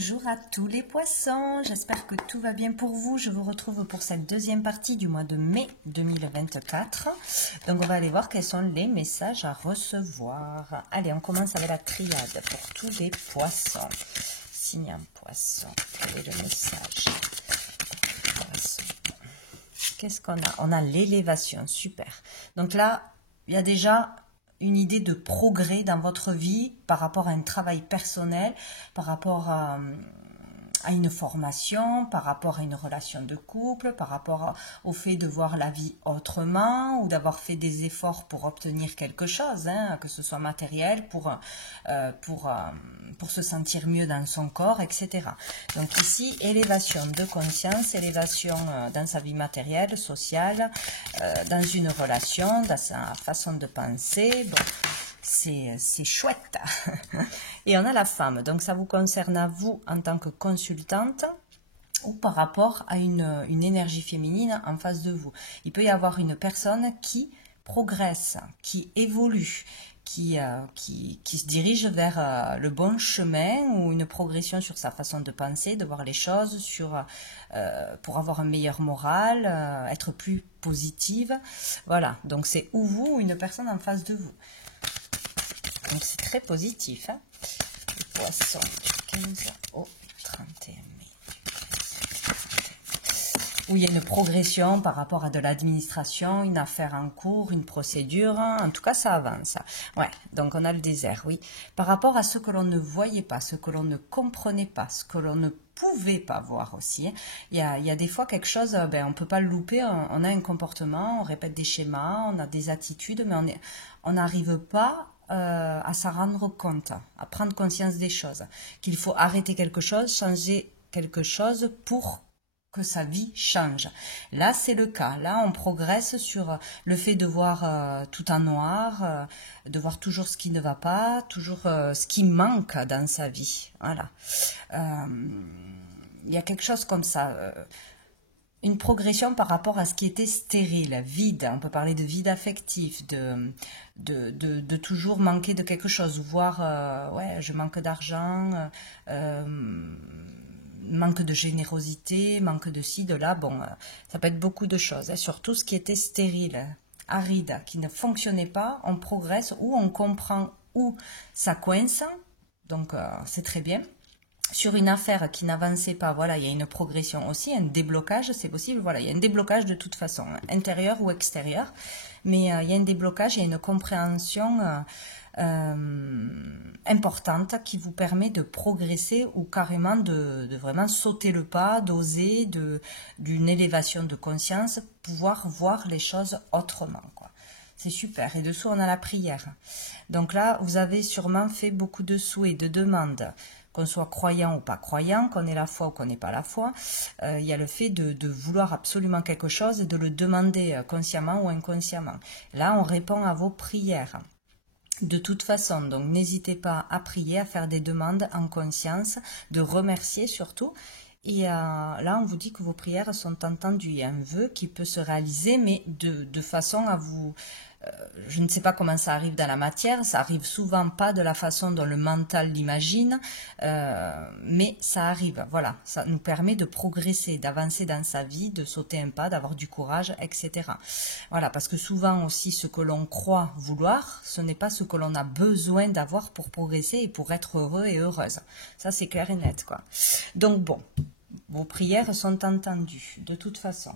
Bonjour à tous les poissons, j'espère que tout va bien pour vous. Je vous retrouve pour cette deuxième partie du mois de mai 2024. Donc on va aller voir quels sont les messages à recevoir. Allez, on commence avec la triade pour tous les poissons. Signe en poisson, quel est le message? Qu'est-ce qu'on a? On a l'élévation, super. Donc là, il y a déjà une idée de progrès dans votre vie par rapport à un travail personnel, par rapport à une formation, par rapport à une relation de couple, par rapport au fait de voir la vie autrement ou d'avoir fait des efforts pour obtenir quelque chose, hein, que ce soit matériel, pour se sentir mieux dans son corps, etc. Donc ici, élévation de conscience, élévation dans sa vie matérielle, sociale, dans une relation, dans sa façon de penser. Bon, c'est chouette. Et on a la femme, donc ça vous concerne à vous en tant que consultante ou par rapport à une énergie féminine en face de vous. Il peut y avoir une personne qui progresse, qui évolue, qui se dirige vers le bon chemin ou une progression sur sa façon de penser, de voir les choses, pour avoir un meilleur moral, être plus positive. Voilà, donc c'est ou vous ou une personne en face de vous. Donc c'est très positif. Hein, les poissons du 15 au 31 mai. Où il y a une progression par rapport à de l'administration, une affaire en cours, une procédure. En tout cas, ça avance. Ouais, donc on a le désert, oui. Par rapport à ce que l'on ne voyait pas, ce que l'on ne comprenait pas, ce que l'on ne pouvait pas voir aussi. Il y a des fois quelque chose, on ne peut pas le louper. On a un comportement, on répète des schémas, on a des attitudes, mais on n'arrive pas à s'en rendre compte, à prendre conscience des choses, qu'il faut arrêter quelque chose, changer quelque chose pour que sa vie change. Là, c'est le cas. Là, on progresse sur le fait de voir tout en noir, de voir toujours ce qui ne va pas, toujours ce qui manque dans sa vie. Voilà. Il y a quelque chose comme ça. Une progression par rapport à ce qui était stérile, vide. On peut parler de vide affectif, de toujours manquer de quelque chose, voire ouais, je manque d'argent, manque de générosité, manque de ci, de là. Bon, ça peut être beaucoup de choses. Hein, sur tout ce qui était stérile, aride, qui ne fonctionnait pas, on progresse ou on comprend où ça coince. Donc, c'est très bien. Sur une affaire qui n'avançait pas, voilà, il y a une progression aussi, un déblocage, c'est possible, voilà, il y a un déblocage de toute façon, intérieur ou extérieur, mais il y a un déblocage, il y a une compréhension importante qui vous permet de progresser ou carrément de vraiment sauter le pas, d'oser, d'une élévation de conscience, pouvoir voir les choses autrement, quoi. C'est super. Et dessous, on a la prière. Donc là, vous avez sûrement fait beaucoup de souhaits, de demandes, qu'on soit croyant ou pas croyant, qu'on ait la foi ou qu'on n'ait pas la foi. Il y a le fait de vouloir absolument quelque chose et de le demander consciemment ou inconsciemment. Là, on répond à vos prières. De toute façon, donc n'hésitez pas à prier, à faire des demandes en conscience, de remercier surtout. Et là, on vous dit que vos prières sont entendues. Il y a un vœu qui peut se réaliser, mais de façon à vous... je ne sais pas comment ça arrive dans la matière, ça arrive souvent pas de la façon dont le mental l'imagine, mais ça arrive, voilà, ça nous permet de progresser, d'avancer dans sa vie, de sauter un pas, d'avoir du courage, etc. Voilà, parce que souvent aussi ce que l'on croit vouloir, ce n'est pas ce que l'on a besoin d'avoir pour progresser et pour être heureux et heureuse. Ça c'est clair et net, quoi. Donc bon, vos prières sont entendues, de toute façon,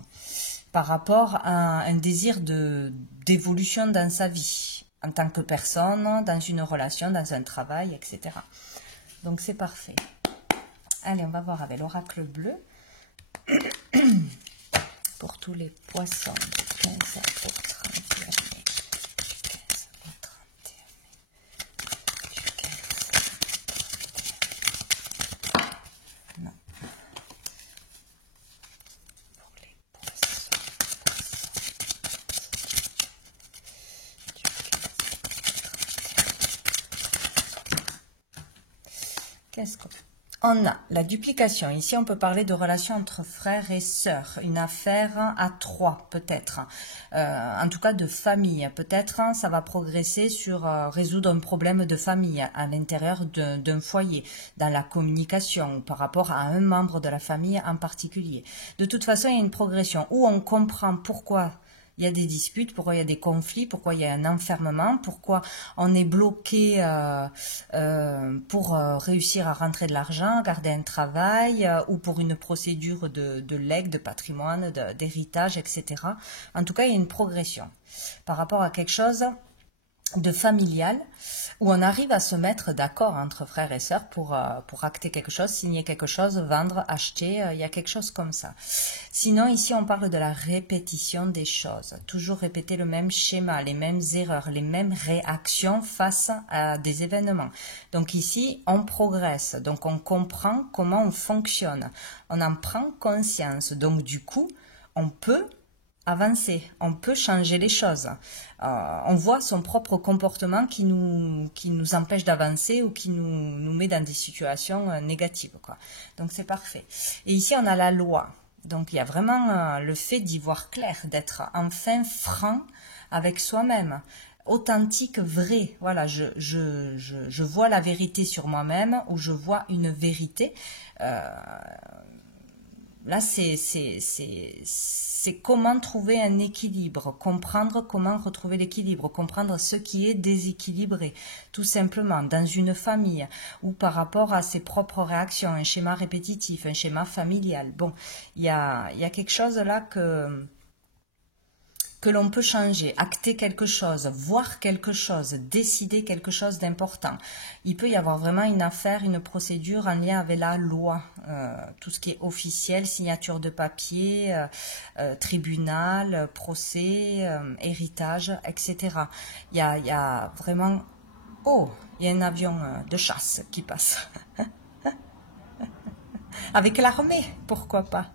par rapport à un désir d'évolution dans sa vie, en tant que personne, dans une relation, dans un travail, etc. Donc c'est parfait. Allez, on va voir avec l'oracle bleu, pour tous les poissons, de 15 au 31 mai. On a la duplication. Ici, on peut parler de relations entre frères et sœurs, une affaire à trois peut-être, en tout cas de famille. Peut-être ça va progresser sur résoudre un problème de famille à l'intérieur d'un foyer, dans la communication par rapport à un membre de la famille en particulier. De toute façon, il y a une progression où on comprend pourquoi il y a des disputes, pourquoi il y a des conflits, pourquoi il y a un enfermement, pourquoi on est bloqué pour réussir à rentrer de l'argent, garder un travail ou pour une procédure de legs, de patrimoine, d'héritage, etc. En tout cas, il y a une progression par rapport à quelque chose de familial, où on arrive à se mettre d'accord entre frères et sœurs pour acter quelque chose, signer quelque chose, vendre, acheter, il y a quelque chose comme ça. Sinon, ici, on parle de la répétition des choses. Toujours répéter le même schéma, les mêmes erreurs, les mêmes réactions face à des événements. Donc ici, on progresse, donc on comprend comment on fonctionne, on en prend conscience. Donc du coup, on peut avancer, on peut changer les choses. On voit son propre comportement qui nous empêche d'avancer ou qui nous met dans des situations négatives, quoi. Donc c'est parfait. Et ici on a la loi. Donc il y a vraiment le fait d'y voir clair, d'être enfin franc avec soi-même, authentique, vrai. Voilà, je vois la vérité sur moi-même ou je vois une vérité. Là, c'est comment trouver un équilibre, comprendre comment retrouver l'équilibre, comprendre ce qui est déséquilibré, tout simplement, dans une famille ou par rapport à ses propres réactions, un schéma répétitif, un schéma familial. Bon, il y a quelque chose là que l'on peut changer, acter quelque chose, voir quelque chose, décider quelque chose d'important. Il peut y avoir vraiment une affaire, une procédure en lien avec la loi, tout ce qui est officiel, signature de papier, tribunal, procès, héritage, etc. Il y a vraiment... Oh, il y a un avion de chasse qui passe. Avec l'armée, pourquoi pas.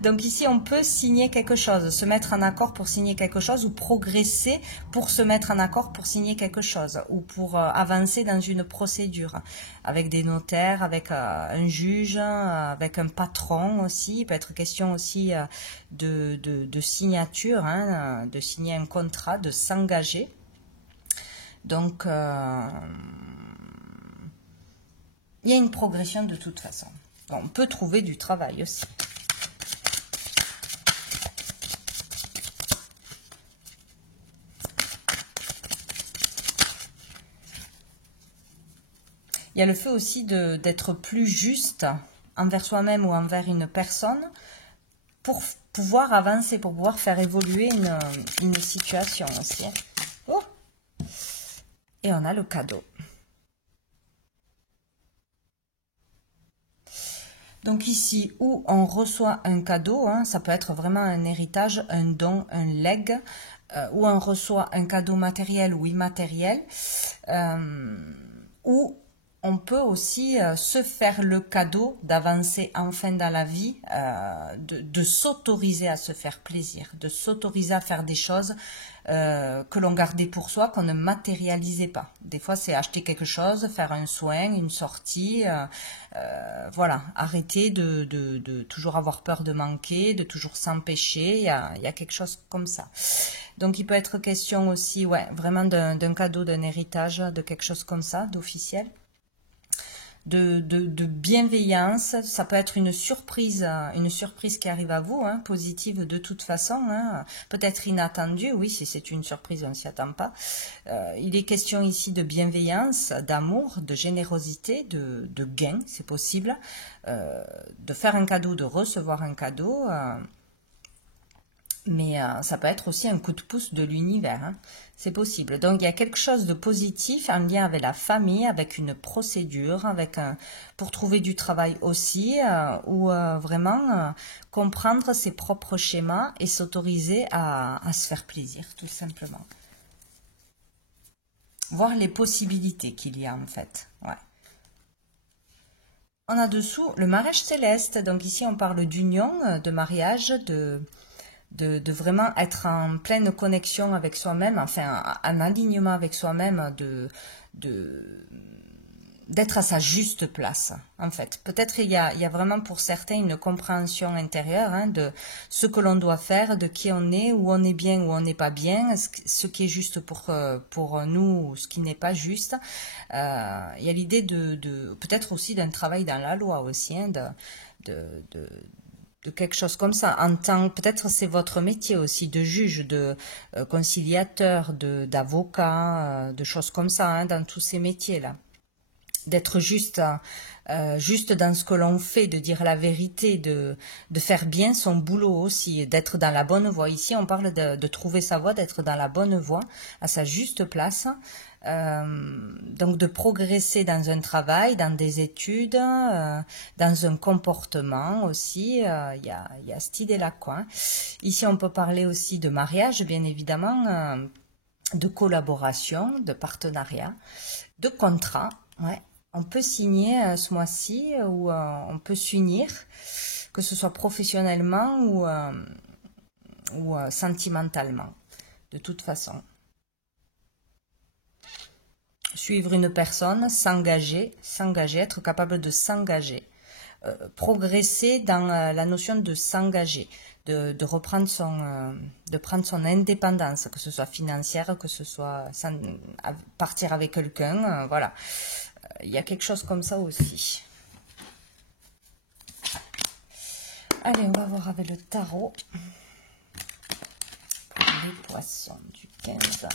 Donc ici, on peut signer quelque chose, se mettre en accord pour signer quelque chose ou progresser pour se mettre en accord pour signer quelque chose ou pour avancer dans une procédure avec des notaires, avec un juge, avec un patron aussi. Il peut être question aussi de signature, hein, de signer un contrat, de s'engager. Donc, il y a une progression de toute façon. Bon, on peut trouver du travail aussi. Il y a le fait aussi d'être plus juste envers soi-même ou envers une personne pour pouvoir avancer, pour pouvoir faire évoluer une situation aussi. Oh! Et on a le cadeau. Donc ici, où on reçoit un cadeau, hein, ça peut être vraiment un héritage, un don, un leg, où on reçoit un cadeau matériel ou immatériel, où on peut aussi se faire le cadeau d'avancer enfin dans la vie, de s'autoriser à se faire plaisir, de s'autoriser à faire des choses que l'on gardait pour soi, qu'on ne matérialisait pas. Des fois, c'est acheter quelque chose, faire un soin, une sortie, voilà, arrêter de toujours avoir peur de manquer, de toujours s'empêcher, il y a quelque chose comme ça. Donc, il peut être question aussi, ouais, vraiment d'un cadeau, d'un héritage, de quelque chose comme ça, d'officiel. De bienveillance, ça peut être une surprise qui arrive à vous, hein, positive de toute façon, hein, peut-être inattendue, oui, si c'est une surprise, on ne s'y attend pas. Il est question ici de bienveillance, d'amour, de générosité, de gain, c'est possible, de faire un cadeau, de recevoir un cadeau, mais ça peut être aussi un coup de pouce de l'univers, hein. C'est possible. Donc il y a quelque chose de positif en lien avec la famille, avec une procédure, pour trouver du travail aussi, ou vraiment comprendre ses propres schémas et s'autoriser à se faire plaisir, tout simplement. Voir les possibilités qu'il y a en fait. Ouais. On a dessous le mariage céleste. Donc ici on parle d'union, de mariage, de vraiment être en pleine connexion avec soi-même, enfin en alignement avec soi-même, d'être à sa juste place, en fait. Peut-être il y a vraiment pour certains une compréhension intérieure hein, de ce que l'on doit faire, de qui on est, où on est bien, où on n'est pas bien, ce qui est juste pour nous, ou ce qui n'est pas juste. Il y a l'idée de peut-être aussi d'un travail dans la loi aussi, hein, de, de, de quelque chose comme ça. En tant peut-être c'est votre métier aussi de juge, de conciliateur, d'avocat, de choses comme ça, hein, dans tous ces métiers-là d'être juste dans ce que l'on fait, de dire la vérité, de faire bien son boulot aussi, d'être dans la bonne voie. Ici, on parle de trouver sa voie, d'être dans la bonne voie, à sa juste place. Donc de progresser dans un travail, dans des études, dans un comportement aussi. Il y a cette idée-là, quoi. Ici, on peut parler aussi de mariage, bien évidemment, de collaboration, de partenariat, de contrat. Ouais. On peut signer ce mois-ci ou on peut s'unir, que ce soit professionnellement ou sentimentalement, de toute façon. Suivre une personne, s'engager, être capable de s'engager. Progresser dans la notion de s'engager, de reprendre de prendre son indépendance, que ce soit financière, que ce soit partir avec quelqu'un, voilà. Il y a quelque chose comme ça aussi. Allez, on va voir avec le tarot. Pour les poissons du 15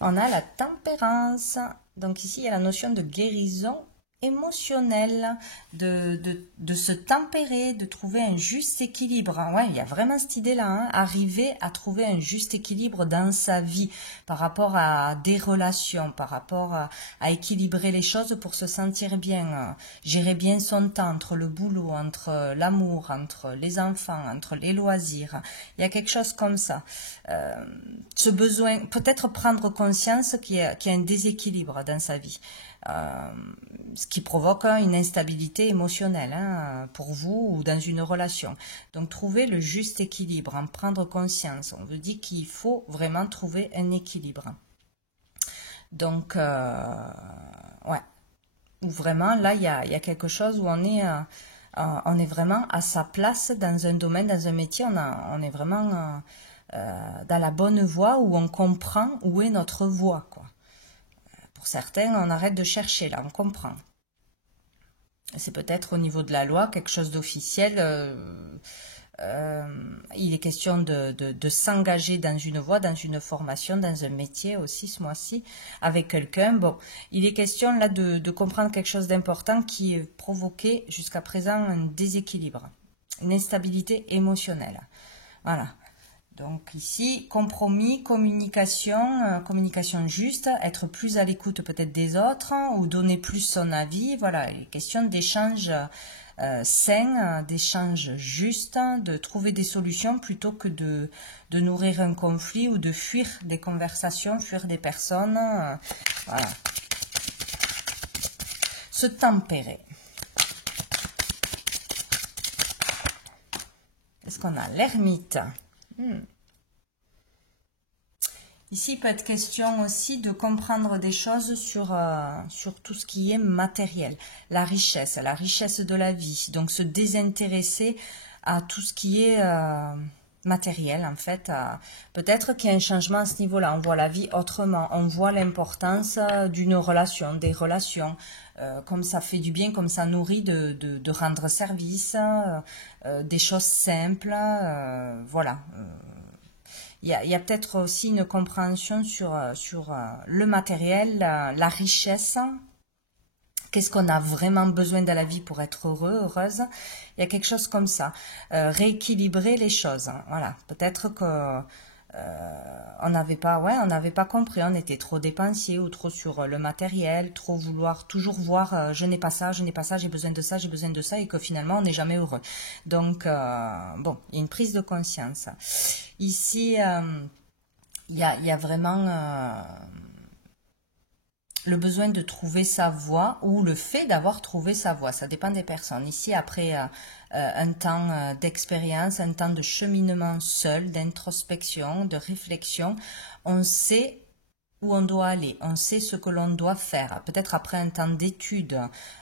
on a la tempérance. Donc ici, il y a la notion de guérison émotionnelle, de se tempérer, de trouver un juste équilibre. Ouais, il y a vraiment cette idée-là, hein, arriver à trouver un juste équilibre dans sa vie par rapport à des relations, par rapport à équilibrer les choses pour se sentir bien, gérer bien son temps entre le boulot, entre l'amour, entre les enfants, entre les loisirs. Il y a quelque chose comme ça. Ce besoin, peut-être prendre conscience qu'il y a un déséquilibre dans sa vie. Ce qui provoque une instabilité émotionnelle hein, pour vous ou dans une relation. Donc trouver le juste équilibre, en prendre conscience. On vous dit qu'il faut vraiment trouver un équilibre. Donc, ouais. Ou vraiment, là, il y a quelque chose où on est vraiment à sa place dans un domaine, dans un métier. On est vraiment dans la bonne voie où on comprend où est notre voie, quoi. Pour certains, on arrête de chercher, là, on comprend. C'est peut-être au niveau de la loi, quelque chose d'officiel. Il est question de s'engager dans une voie, dans une formation, dans un métier aussi ce mois-ci, avec quelqu'un. Bon, il est question là de comprendre quelque chose d'important qui provoquait jusqu'à présent un déséquilibre, une instabilité émotionnelle. Voilà. Donc ici, compromis, communication juste, être plus à l'écoute peut-être des autres ou donner plus son avis. Voilà, il est question d'échanges sains, d'échanges justes, de trouver des solutions plutôt que de nourrir un conflit ou de fuir des conversations, fuir des personnes. Voilà. Se tempérer. Est-ce qu'on a l'ermite? Ici, il peut être question aussi de comprendre des choses sur tout ce qui est matériel, la richesse de la vie. Donc, se désintéresser à tout ce qui est matériel, en fait. Peut-être qu'il y a un changement à ce niveau-là. On voit la vie autrement. On voit l'importance d'une relation, des relations, comme ça fait du bien, comme ça nourrit de rendre service, des choses simples, voilà. Il y a peut-être aussi une compréhension sur le matériel, la richesse. Qu'est-ce qu'on a vraiment besoin dans la vie pour être heureux, heureuse? Il y a quelque chose comme ça. Rééquilibrer les choses. Voilà. Peut-être que on n'avait pas compris. On était trop dépensier ou trop sur le matériel, trop vouloir toujours voir je n'ai pas ça, j'ai besoin de ça, et que finalement on n'est jamais heureux. Donc bon, il y a une prise de conscience. Ici, il y a vraiment le besoin de trouver sa voie ou le fait d'avoir trouvé sa voie. Ça dépend des personnes. Ici, après un temps d'expérience, un temps de cheminement seul, d'introspection, de réflexion, on sait où on doit aller, on sait ce que l'on doit faire. Peut-être après un temps d'étude,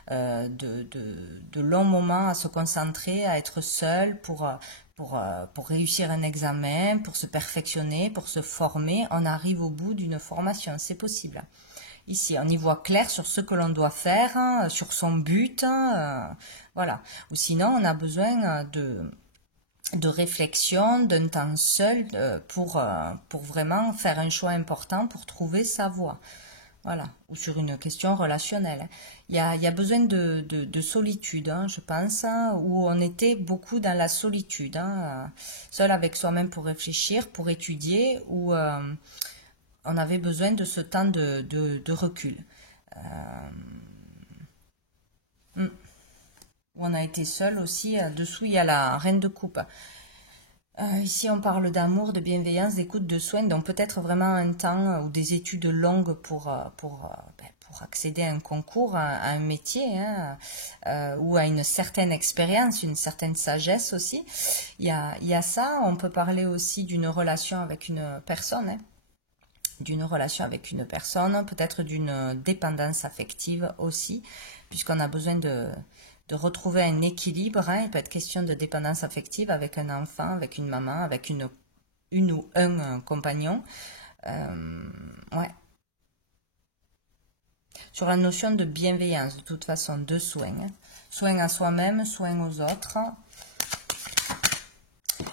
de longs moments à se concentrer, à être seul pour réussir un examen, pour se perfectionner, pour se former, on arrive au bout d'une formation, c'est possible. Ici, on y voit clair sur ce que l'on doit faire, hein, sur son but, voilà. Ou sinon, on a besoin de réflexion, d'un temps seul pour vraiment faire un choix important pour trouver sa voie. Voilà, ou sur une question relationnelle. Il y a besoin de solitude, hein, je pense, hein, où on était beaucoup dans la solitude, hein, seul avec soi-même pour réfléchir, pour étudier, où on avait besoin de ce temps de recul. Où on a été seul aussi. Dessous, il y a la reine de coupe. Ici, on parle d'amour, de bienveillance, d'écoute, de soins, donc peut-être vraiment un temps ou des études longues pour accéder à un concours, à un métier, hein, ou à une certaine expérience, une certaine sagesse aussi. Il y a ça. On peut parler aussi d'une relation avec une personne, hein, d'une relation avec une personne, peut-être d'une dépendance affective aussi, puisqu'on a besoin de retrouver un équilibre, hein. Il peut être question de dépendance affective avec un enfant, avec une maman, avec une ou un compagnon. Ouais. Sur la notion de bienveillance, de toute façon, de soin. Hein. Soin à soi-même, soin aux autres.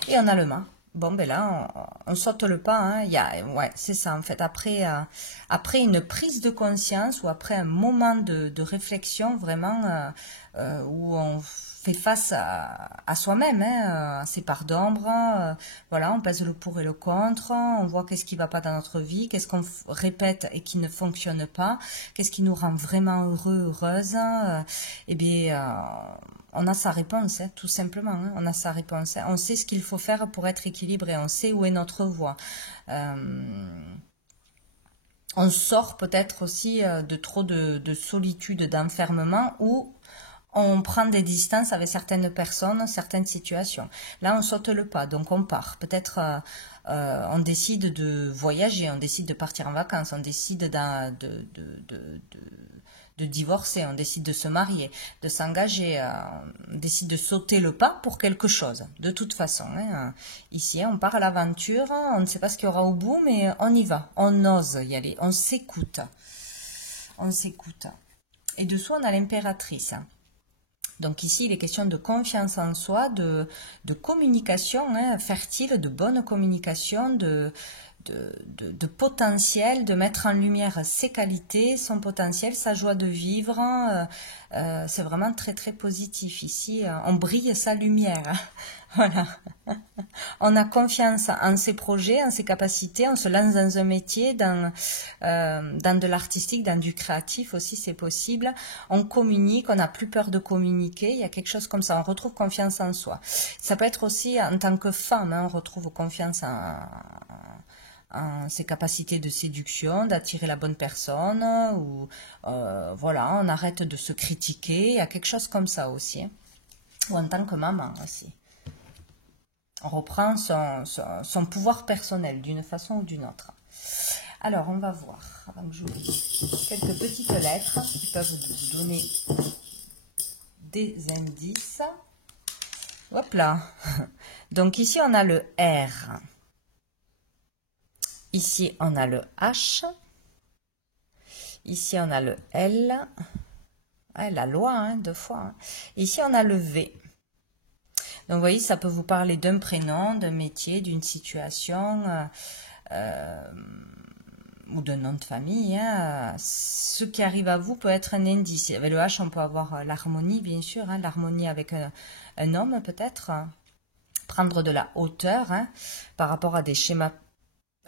Et on a le mât. Bon, ben là, on saute le pas. Hein. Ouais, c'est ça, en fait. Après une prise de conscience ou après un moment de réflexion, vraiment, où on fait face à soi-même, hein, à ses parts d'ombre. Voilà, on pèse le pour et le contre. On voit qu'est-ce qui ne va pas dans notre vie, qu'est-ce qu'on répète et qui ne fonctionne pas, qu'est-ce qui nous rend vraiment heureux, heureuse. Eh bien... on a sa réponse, hein, tout simplement. Hein, on a sa réponse. Hein. On sait ce qu'il faut faire pour être équilibré. On sait où est notre voie. On sort peut-être aussi de trop de solitude, d'enfermement, ou on prend des distances avec certaines personnes, certaines situations. Là, on saute le pas, donc on part. Peut-être on décide de voyager, on décide de partir en vacances, on décide de divorcer, on décide de se marier, de s'engager, on décide de sauter le pas pour quelque chose, de toute façon. Hein. Ici, on part à l'aventure, on ne sait pas ce qu'il y aura au bout, mais on y va, on ose y aller, on s'écoute. On s'écoute. Et dessous, on a l'impératrice. Donc ici, il est question de confiance en soi, de communication, hein, fertile, de bonne communication, de potentiel, de mettre en lumière ses qualités, son potentiel, sa joie de vivre. C'est vraiment très très positif ici. On brille sa lumière. Voilà. On a confiance en ses projets, en ses capacités. On se lance dans un métier, dans de l'artistique, dans du créatif aussi, c'est possible. On communique, on n'a plus peur de communiquer. Il y a quelque chose comme ça. On retrouve confiance en soi. Ça peut être aussi en tant que femme, hein, on retrouve confiance en ses capacités de séduction, d'attirer la bonne personne, ou voilà, on arrête de se critiquer, il y a quelque chose comme ça aussi, hein. Ou en tant que maman aussi. On reprend son pouvoir personnel d'une façon ou d'une autre. Alors, on va voir, avant que j'oublie, quelques petites lettres qui peuvent vous donner des indices. Hop là. Donc ici, on a le R. Ici, on a le H. Ici, on a le L. Ah, la loi, hein, 2 fois. Hein. Ici, on a le V. Donc, vous voyez, ça peut vous parler d'un prénom, d'un métier, d'une situation ou d'un nom de famille. Hein. Ce qui arrive à vous peut être un indice. Avec le H, on peut avoir l'harmonie, bien sûr. Hein, l'harmonie avec un homme, peut-être. Prendre de la hauteur, hein, par rapport à des schémas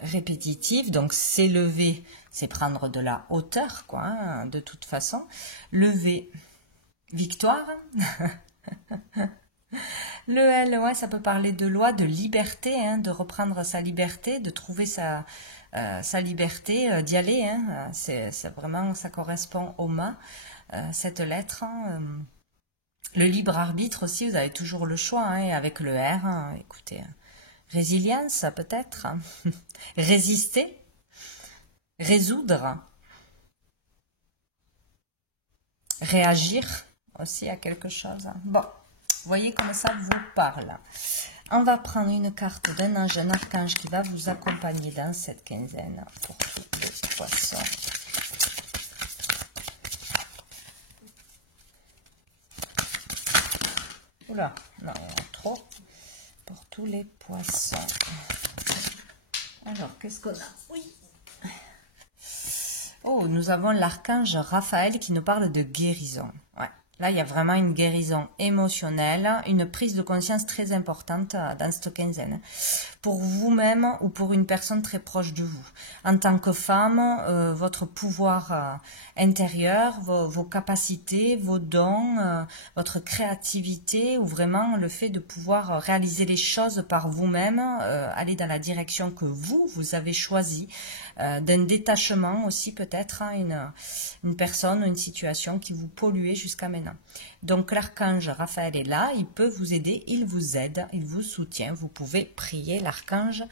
répétitif, donc s'élever, c'est prendre de la hauteur, quoi, hein, de toute façon. Lever, victoire. Le L, ouais, ça peut parler de loi, de liberté, hein, de reprendre sa liberté, de trouver sa liberté, d'y aller. Hein, c'est vraiment, ça correspond au mât, cette lettre. Hein, le libre arbitre aussi, vous avez toujours le choix, hein, et avec le R, hein, écoutez. Résilience, peut-être. Résister. résoudre, réagir aussi à quelque chose. Bon, voyez comment ça vous parle. On va prendre une carte d'un ange, un archange qui va vous accompagner dans cette quinzaine pour tous les poissons. Oula, non, trop. Pour tous les poissons. Alors, qu'est-ce qu'on a? Oui. Oh, nous avons l'archange Raphaël qui nous parle de guérison. Ouais. Là, il y a vraiment une guérison émotionnelle, une prise de conscience très importante dans cette quinzaine. Pour vous-même ou pour une personne très proche de vous. En tant que femme, votre pouvoir intérieur, vos capacités, vos dons, votre créativité ou vraiment le fait de pouvoir réaliser les choses par vous-même, aller dans la direction que vous avez choisie, d'un détachement aussi peut-être, hein, une personne ou une situation qui vous polluait jusqu'à maintenant. Donc l'archange Raphaël est là, il peut vous aider, il vous aide, il vous soutient. Vous pouvez prier l'archange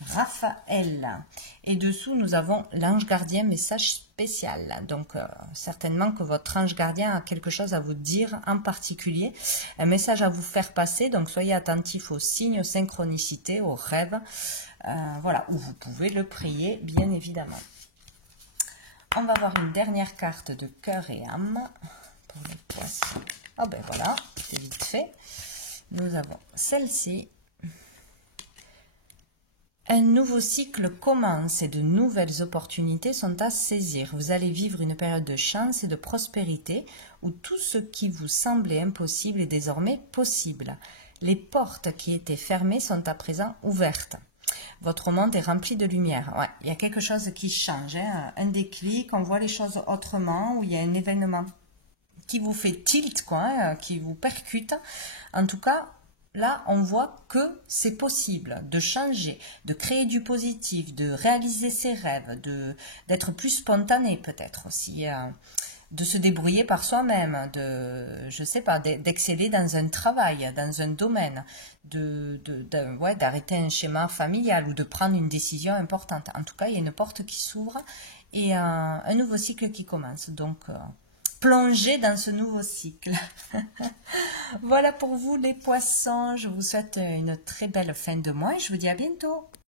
Raphaël. Et dessous, nous avons l'ange gardien, message spécial. Donc certainement que votre ange gardien a quelque chose à vous dire en particulier, un message à vous faire passer. Donc soyez attentifs aux signes, aux synchronicités, aux rêves. Voilà, où vous pouvez le prier, bien évidemment. On va voir une dernière carte de cœur et âme pour les poissons. Ah ben voilà, c'est vite fait. Nous avons celle-ci. Un nouveau cycle commence et de nouvelles opportunités sont à saisir. Vous allez vivre une période de chance et de prospérité où tout ce qui vous semblait impossible est désormais possible. Les portes qui étaient fermées sont à présent ouvertes. Votre monde est rempli de lumière. Ouais, il y a quelque chose qui change, hein, un déclic, on voit les choses autrement, où il y a un événement qui vous fait tilt, quoi, hein, qui vous percute. En tout cas, là, on voit que c'est possible de changer, de créer du positif, de réaliser ses rêves, d'être plus spontané peut-être aussi, de se débrouiller par soi-même, je sais pas, d'exceller dans un travail, dans un domaine, ouais, d'arrêter un schéma familial ou de prendre une décision importante. En tout cas, il y a une porte qui s'ouvre et un nouveau cycle qui commence. Donc, plongez dans ce nouveau cycle. Voilà pour vous les poissons. Je vous souhaite une très belle fin de mois et je vous dis à bientôt.